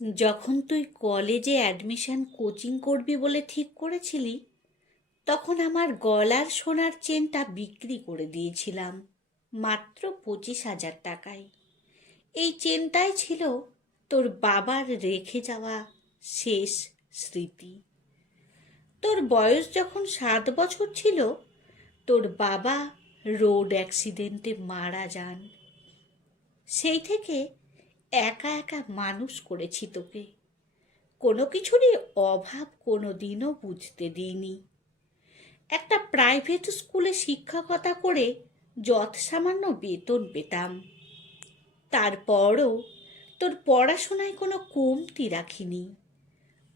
যখন তুই কলেজে অ্যাডমিশন কোচিং করবি বলে ঠিক করেছিলি, তখন আমার গলার সোনার চেনটা বিক্রি করে দিয়েছিলাম মাত্র 25,000 টাকায়। এই চেনটাই ছিল তোর বাবার রেখে যাওয়া শেষ স্মৃতি। তোর বয়স যখন 7 বছর ছিল, তোর বাবা রোড অ্যাক্সিডেন্টে মারা যান। সেই থেকে একা একা মানুষ করেছি তোকে। কোনো কিছুরই অভাব কোনো দিনও বুঝতে দিইনি। একটা প্রাইভেট স্কুলে শিক্ষকতা করে যৎসামান্য বেতন পেতাম। তারপরও তোর পড়াশোনায় কোনো কমতি রাখিনি।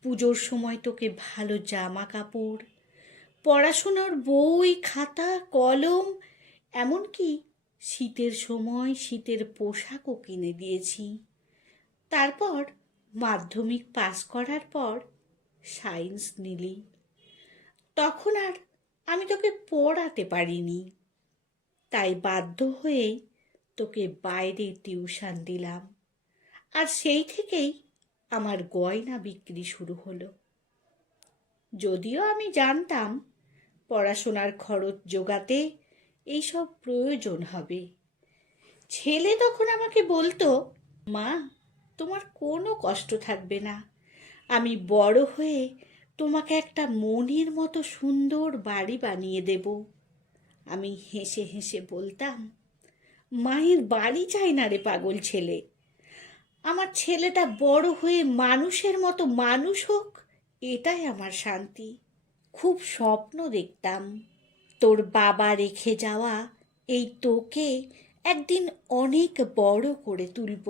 পুজোর সময় তোকে ভালো জামা কাপড়, পড়াশোনার বই, খাতা, কলম, এমনকি শীতের সময় শীতের পোশাকও কিনে দিয়েছি। তারপর মাধ্যমিক পাস করার পর সায়েন্স নিলি। তখন আর আমি তোকে পড়াতে পারিনি, তাই বাধ্য হয়ে তোকে বাইরে টিউশন দিলাম। আর সেই থেকেই আমার গয়না বিক্রি শুরু হলো। যদিও আমি জানতাম পড়াশোনার খরচ জোগাতে এইসব প্রয়োজন হবে। ছেলে তখন আমাকে বলতো, মা, তোমার কোনো কষ্ট থাকবে না। আমি বড় হয়ে তোমাকে একটা মনির মতো সুন্দর বাড়ি বানিয়ে দেব। আমি হেসে হেসে বলতাম, মায়ের বাড়ি চাই না রে পাগল ছেলে। আমার ছেলেটা বড় হয়ে মানুষের মতো মানুষ হোক, এটাই আমার শান্তি। খুব স্বপ্ন দেখতাম তোর বাবা রেখে যাওয়া এই তোকে একদিন অনেক বড় করে তুলব।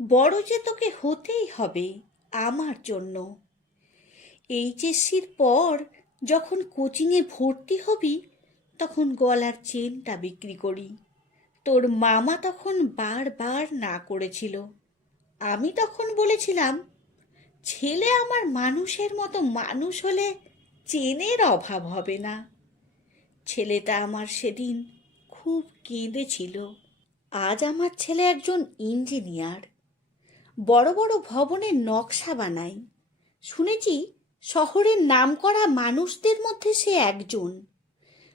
বড় যে তোকে হতেই হবে আমার জন্য। এইচএসসির পর যখন কোচিংয়ে ভর্তি হবি, তখন গলার চেনটা বিক্রি করি। তোর মামা তখন বারবার না করেছিল। আমি তখন বলেছিলাম, ছেলে আমার মানুষের মতো মানুষ হলে চেনের অভাব হবে না। ছেলেটা আমার সেদিন খুব কেঁদেছিল। আজ আমার ছেলে একজন ইঞ্জিনিয়ার, বড় বড় ভবনের নকশা বানায়। শুনেছি শহরের নামকরা মানুষদের মধ্যে সে একজন।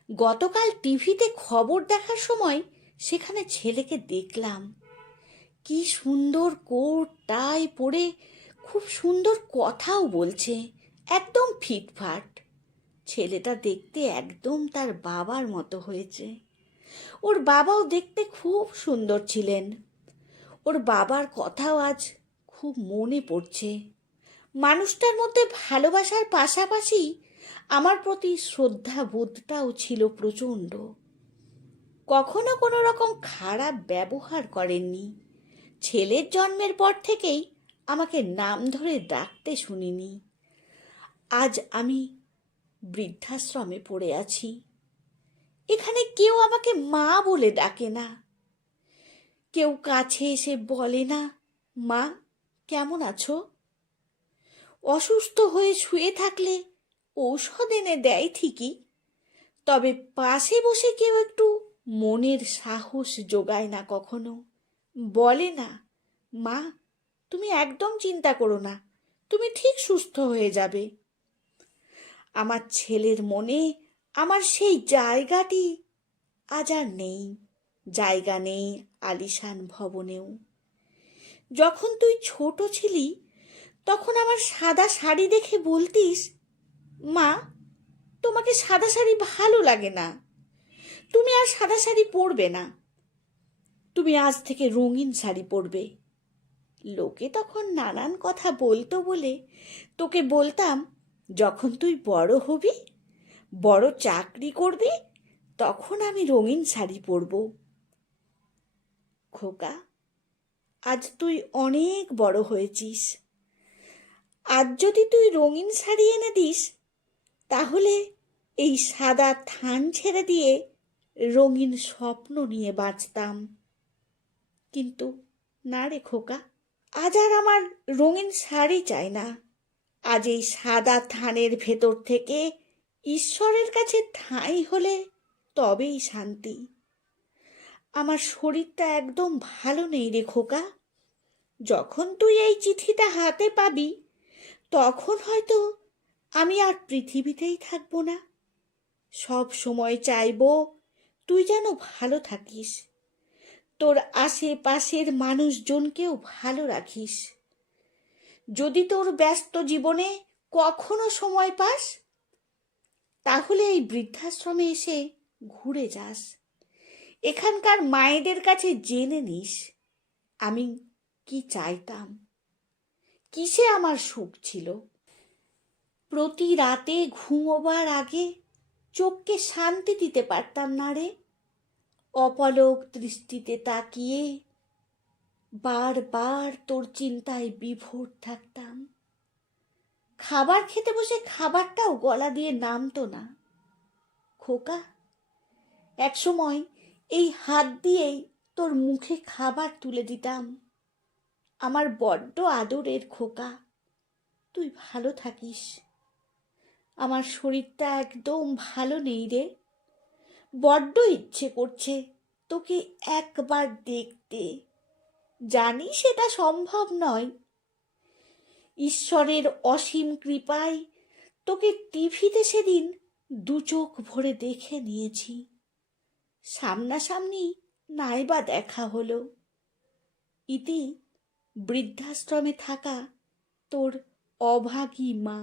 গতকাল টিভিতে খবর দেখার সময় সেখানে ছেলেকে দেখলাম। কি সুন্দর কোট টাই পরে খুব সুন্দর কথাও বলছে, একদম ফিটফাট। ছেলেটা দেখতে একদম তার বাবার মতো হয়েছে। ওর বাবাও দেখতে খুব সুন্দর ছিলেন। ওর বাবার কথাও আজ খুব মনে পড়ছে। মানুষটার মধ্যে ভালোবাসার পাশাপাশি আমার প্রতি শ্রদ্ধা বোধটাও ছিল প্রচণ্ড। কখনো কোনো রকম খারাপ ব্যবহার করেননি। ছেলের জন্মের পর থেকেই আমাকে নাম ধরে ডাকতে শুনিনি। আজ আমি বৃদ্ধাশ্রমে পড়ে আছি। এখানে কেউ আমাকে মা বলে ডাকে না। কেউ কাছে এসে বলে না, মা কেমন আছো? অসুস্থ হয়ে শুয়ে থাকলে ঔষধ এনে দেয় ঠিকই, তবে পাশে বসে কেউ একটু মনের সাহস জোগায় না কখনো। বলে না, মা তুমি একদম চিন্তা করো না, তুমি ঠিক সুস্থ হয়ে যাবে। আমার ছেলের মনে আমার সেই জায়গাটি আজ আর নেই। জায়গা নেই আলিশান ভবনেও। যখন তুই ছোট ছিলি, তখন আমার সাদা শাড়ি দেখে বলতিস, মা তোমাকে সাদা শাড়ি ভালো লাগে না, তুমি আর সাদা শাড়ি পরবে না, তুমি আজ থেকে রঙিন শাড়ি পরবে। লোকে তখন নানান কথা বলতো বলে তোকে বলতাম, যখন তুই বড় হবি, বড় চাকরি করবি, তখন আমি রঙিন শাড়ি পরব। খোকা, আজ তুই অনেক বড় হয়েছিস। আজ যদি তুই রঙিন শাড়ি এনে দিস, তাহলে এই সাদা থান ছেড়ে দিয়ে রঙিন স্বপ্ন নিয়ে বাঁচতাম। কিন্তু না রে খোকা, আজ আর আমার রঙিন শাড়ি চাই না। আজ এই সাদা থানের ভেতর থেকে ঈশ্বরের কাছে ঠাঁই হলে তবেই শান্তি। আমার শরীরটা একদম ভালো নেই রে খোকা। যখন তুই এই চিঠিটা হাতে পাবি তখন হয়তো আমি আর পৃথিবীতেই থাকবো না। সব সময় চাইবো তুই যেন ভালো থাকিস, তোর আশেপাশের মানুষজনকেও ভালো রাখিস। যদি তোর ব্যস্ত জীবনে কখনো সময় পাস তাহলে এই বৃদ্ধাশ্রমে এসে ঘুরে যাস। এখানকার মায়েদের কাছে জেনে নিস আমি কি চাইতাম, কিসে আমার সুখ ছিল। প্রতি রাতে ঘুমোবার আগে চোখকে শান্তি দিতে পারতাম না রে। অপলক দৃষ্টিতে তাকিয়ে বারবার তোর চিন্তায় বিভোর থাকতাম। খাবার খেতে বসে খাবারটাও গলা দিয়ে নামতো না। খোকা, একসময় এই হাত দিয়েই তোর মুখে খাবার তুলে দিতাম। আমার বড্ড আদরের খোকা, তুই ভালো থাকিস। আমার শরীরটা একদম ভালো নেই রে, বড্ড ইচ্ছে করছে তোকে একবার দেখতে। জানি সেটা সম্ভব নয়। ঈশ্বরের অসীম কৃপায় তোকে টিভিতে সেদিন দু চোখ ভরে দেখে নিয়েছি, সামনাসামনি নাইবা দেখা হলো। ইতি বৃদ্ধাশ্রমে থাকা তোর অভাগী মা।